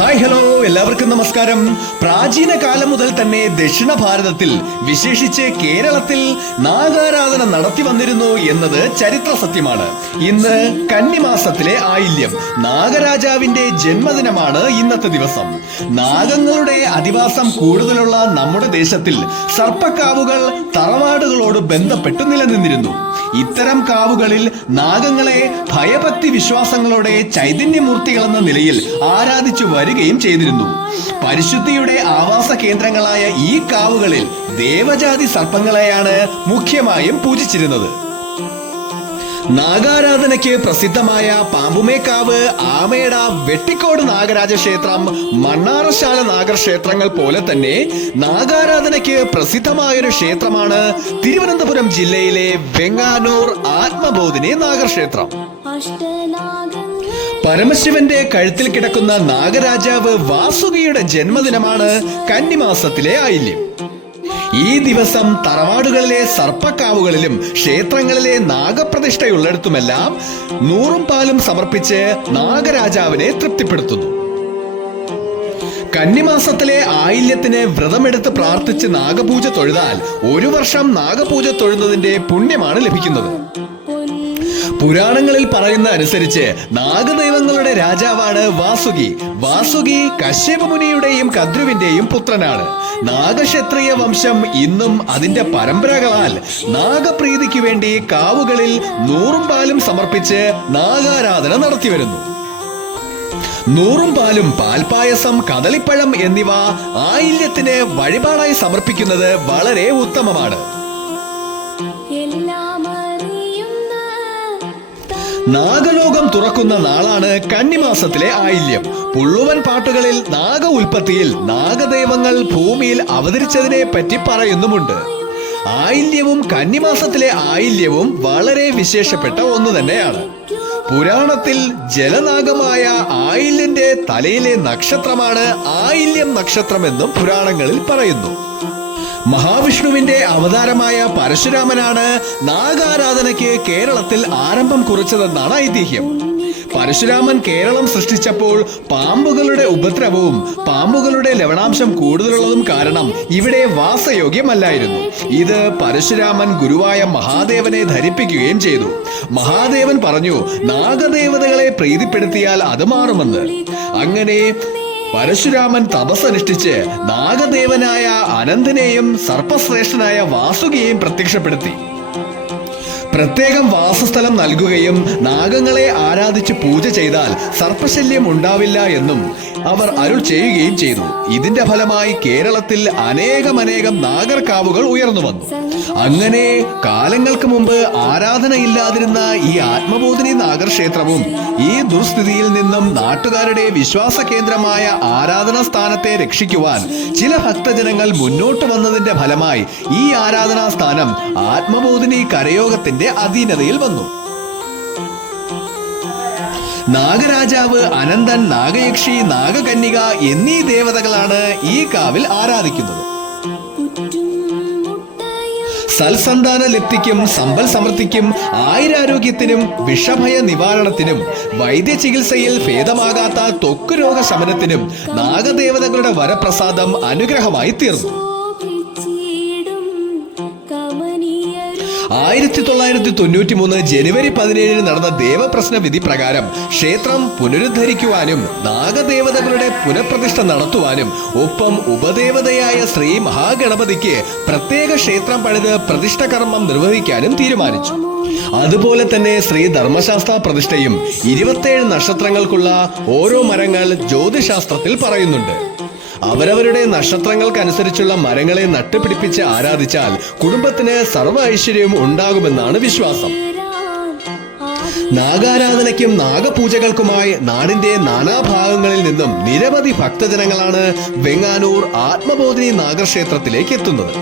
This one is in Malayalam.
ഹായ് ഹലോ എല്ലാവർക്കും നമസ്കാരം. പ്രാചീന കാലം മുതൽ തന്നെ ദക്ഷിണ ഭാരതത്തിൽ വിശേഷിച്ച് കേരളത്തിൽ നാഗാരാധന നടത്തി വന്നിരുന്നു എന്നത് ചരിത്ര സത്യമാണ്. ഇന്ന് കന്നിമാസത്തിലെ ആയില്യം നാഗരാജാവിന്റെ ജന്മദിനമാണ് ഇന്നത്തെ ദിവസം. നാഗങ്ങളുടെ അധിവാസം കൂടുതലുള്ള നമ്മുടെ ദേശത്തിൽ സർപ്പക്കാവുകൾ തറവാടുകളോട് ബന്ധപ്പെട്ട് നിലനിന്നിരുന്നു. ഇത്തരം കാവുകളിൽ നാഗങ്ങളെ ഭയഭക്തി വിശ്വാസങ്ങളോടെ ചൈതന്യമൂർത്തികളെന്ന നിലയിൽ ആരാധിച്ചു വരികയും ചെയ്തിരുന്നു. പരിശുദ്ധിയുടെ ആവാസ കേന്ദ്രങ്ങളായ ഈ കാവുകളിൽ ദേവജാതി സർപ്പങ്ങളെയാണ് മുഖ്യമായും പൂജിച്ചിരുന്നത്. നാഗാരാധനയ്ക്ക് പ്രസിദ്ധമായ പാമ്പുമേക്കാവ് ആമേട വെട്ടിക്കോട് നാഗരാജ ക്ഷേത്രം മണ്ണാറശാല നാഗർ ക്ഷേത്രങ്ങൾ പോലെ തന്നെ നാഗാരാധനയ്ക്ക് പ്രസിദ്ധമായൊരു ക്ഷേത്രമാണ് തിരുവനന്തപുരം ജില്ലയിലെ വെങ്ങാനൂർ ആത്മബോധിനി നാഗർ ക്ഷേത്രം. പരമശിവന്റെ കഴുത്തിൽ കിടക്കുന്ന നാഗരാജാവ് വാസുകിയുടെ ജന്മദിനമാണ് കന്നിമാസത്തിലെ ആയില്യം. ഈ ദിവസം തറവാടുകളിലെ സർപ്പക്കാവുകളിലും ക്ഷേത്രങ്ങളിലെ നാഗപ്രതിഷ്ഠയുള്ളിടത്തുമെല്ലാം നൂറും പാലും സമർപ്പിച്ച് നാഗരാജാവിനെ തൃപ്തിപ്പെടുത്തുന്നു. കന്നിമാസത്തിലെ ആയില്യത്തിന് വ്രതമെടുത്ത് പ്രാർത്ഥിച്ച് നാഗപൂജ തൊഴുതാൽ ഒരു വർഷം നാഗപൂജ തൊഴുന്നതിന്റെ പുണ്യമാണ് ലഭിക്കുന്നത്. പുരാണങ്ങളിൽ പറയുന്ന അനുസരിച്ച് നാഗദൈവങ്ങളുടെ രാജാവാണ് വാസുകി. വാസുകി കശ്യപ മുനിയുടെയും കദ്രുവിന്റെയും പുത്രനാണ്. നാഗക്ഷത്രിയ വംശം ഇന്നും അതിന്റെ പരമ്പരകളാൽ നാഗപ്രീതിക്ക് വേണ്ടി കാവുകളിൽ നൂറും പാലും സമർപ്പിച്ച് നാഗാരാധന നടത്തിവരുന്നു നൂറും പാലും പാൽപായസം കദളിപ്പഴം എന്നിവ ആയില്യത്തിന് വഴിപാടായി സമർപ്പിക്കുന്നത് വളരെ ഉത്തമമാണ്. നാഗലോകം തുറക്കുന്ന നാളാണ് കന്നിമാസത്തിലെ ആയില്യം. പുള്ളുവൻ പാട്ടുകളിൽ നാഗ ഉൽപ്പത്തിയിൽ നാഗദൈവങ്ങൾ ഭൂമിയിൽ അവതരിച്ചതിനെ പറ്റി പറയുന്നുമുണ്ട്. ആയില്യവും കന്നിമാസത്തിലെ ആയില്യവും വളരെ വിശേഷപ്പെട്ട ഒന്ന് തന്നെയാണ്. പുരാണത്തിൽ ജലനാഗമായ ആയില്യന്റെ തലയിലെ നക്ഷത്രമാണ് ആയില്യം നക്ഷത്രമെന്നും പുരാണങ്ങളിൽ പറയുന്നു. മഹാവിഷ്ണുവിന്റെ അവതാരമായ പരശുരാമനാണ് നാഗാരാധനയ്ക്ക് കേരളത്തിൽ ആരംഭം കുറിച്ചതെന്നാണ് ഐതിഹ്യം. പരശുരാമൻ കേരളം സൃഷ്ടിച്ചപ്പോൾ പാമ്പുകളുടെ ഉപദ്രവവും പാമ്പുകളുടെ ലവണാംശം കൂടുതലുള്ളതും കാരണം ഇവിടെ വാസയോഗ്യമല്ലായിരുന്നു. ഇത് പരശുരാമൻ ഗുരുവായ മഹാദേവനെ ധരിപ്പിക്കുകയും ചെയ്തു. മഹാദേവൻ പറഞ്ഞു നാഗദേവതകളെ പ്രീതിപ്പെടുത്തിയാൽ അത് മാറുമെന്ന്. അങ്ങനെ പരശുരാമൻ തപസ്സനുഷ്ഠിച്ച് നാഗദേവനായ അനന്തനെയും സർപ്പശ്രേഷ്ഠനായ വാസുകിയെയും പ്രത്യക്ഷപ്പെടുത്തി. പ്രത്യേകം വാസസ്ഥലം നൽകുകയും നാഗങ്ങളെ ആരാധിച്ച് പൂജ ചെയ്താൽ സർപ്പശല്യം ഉണ്ടാവില്ല എന്നും അവർ അരുൾ ചെയ്യുകയും ചെയ്തു. ഇതിന്റെ ഫലമായി കേരളത്തിൽ അനേകമനേകം നാഗർകാവുകൾ ഉയർന്നു വന്നു. അങ്ങനെ കാലങ്ങൾക്ക് മുമ്പ് ആരാധനയില്ലാതിരുന്ന ഈ ആത്മബോധിനി നാഗർക്ഷേത്രവും ഈ ദുർസ്ഥിതിയിൽ നിന്നും നാട്ടുകാരുടെ വിശ്വാസ കേന്ദ്രമായ ആരാധനാ സ്ഥാനത്തെ രക്ഷിക്കുവാൻ ചില ഭക്തജനങ്ങൾ മുന്നോട്ട് വന്നതിന്റെ ഫലമായി ഈ ആരാധനാ സ്ഥാനം ആത്മബോധിനി കരയോഗത്തിന്റെ അധീനതയിൽ വന്നു. നാഗരാജാവ് അനന്തൻ നാഗയക്ഷി നാഗകന്യക എന്നീ ദേവതകളാണ് ഈ കാവിൽ ആരാധിക്കുന്നത്. സൽസന്താന ലബ്ധിക്കും സമ്പൽ സമൃദ്ധിക്കും ആയുരാരോഗ്യത്തിനും വിഷഭയ നിവാരണത്തിനും വൈദ്യ ചികിത്സയിൽ ഭേദമാകാത്ത ത്വക്ക് രോഗ ശമനത്തിനും നാഗദേവതകളുടെ വരപ്രസാദം അനുഗ്രഹമായി തീർന്നു. ആയിരത്തി തൊള്ളായിരത്തി തൊണ്ണൂറ്റി മൂന്ന് ജനുവരി പതിനേഴിന് നടന്ന ദേവപ്രശ്ന വിധി പ്രകാരം ക്ഷേത്രം പുനരുദ്ധരിക്കുവാനും നാഗദേവതകളുടെ പുനഃപ്രതിഷ്ഠ നടത്തുവാനും ഒപ്പം ഉപദേവതയായ ശ്രീ മഹാഗണപതിക്ക് പ്രത്യേക ക്ഷേത്രം പണിത് പ്രതിഷ്ഠ കർമ്മം നിർവഹിക്കാനും തീരുമാനിച്ചു. അതുപോലെ തന്നെ ശ്രീ ധർമ്മശാസ്ത്ര പ്രതിഷ്ഠയും ഇരുപത്തേഴ് നക്ഷത്രങ്ങൾക്കുള്ള ഓരോ മരങ്ങൾ ജ്യോതിശാസ്ത്രത്തിൽ പറയുന്നുണ്ട്. അവരവരുടെ നക്ഷത്രങ്ങൾക്കനുസരിച്ചുള്ള മരങ്ങളെ നട്ടുപിടിപ്പിച്ച് ആരാധിച്ചാൽ കുടുംബത്തിന് സർവ ഐശ്വര്യവും ഉണ്ടാകുമെന്നാണ് വിശ്വാസം. നാഗാരാധനയ്ക്കും നാഗപൂജകൾക്കുമായി നാടിന്റെ നാനാഭാഗങ്ങളിൽ നിന്നും നിരവധി ഭക്തജനങ്ങളാണ് വെങ്ങാനൂർ ആത്മബോധിനി നാഗക്ഷേത്രത്തിലേക്ക് എത്തുന്നത്.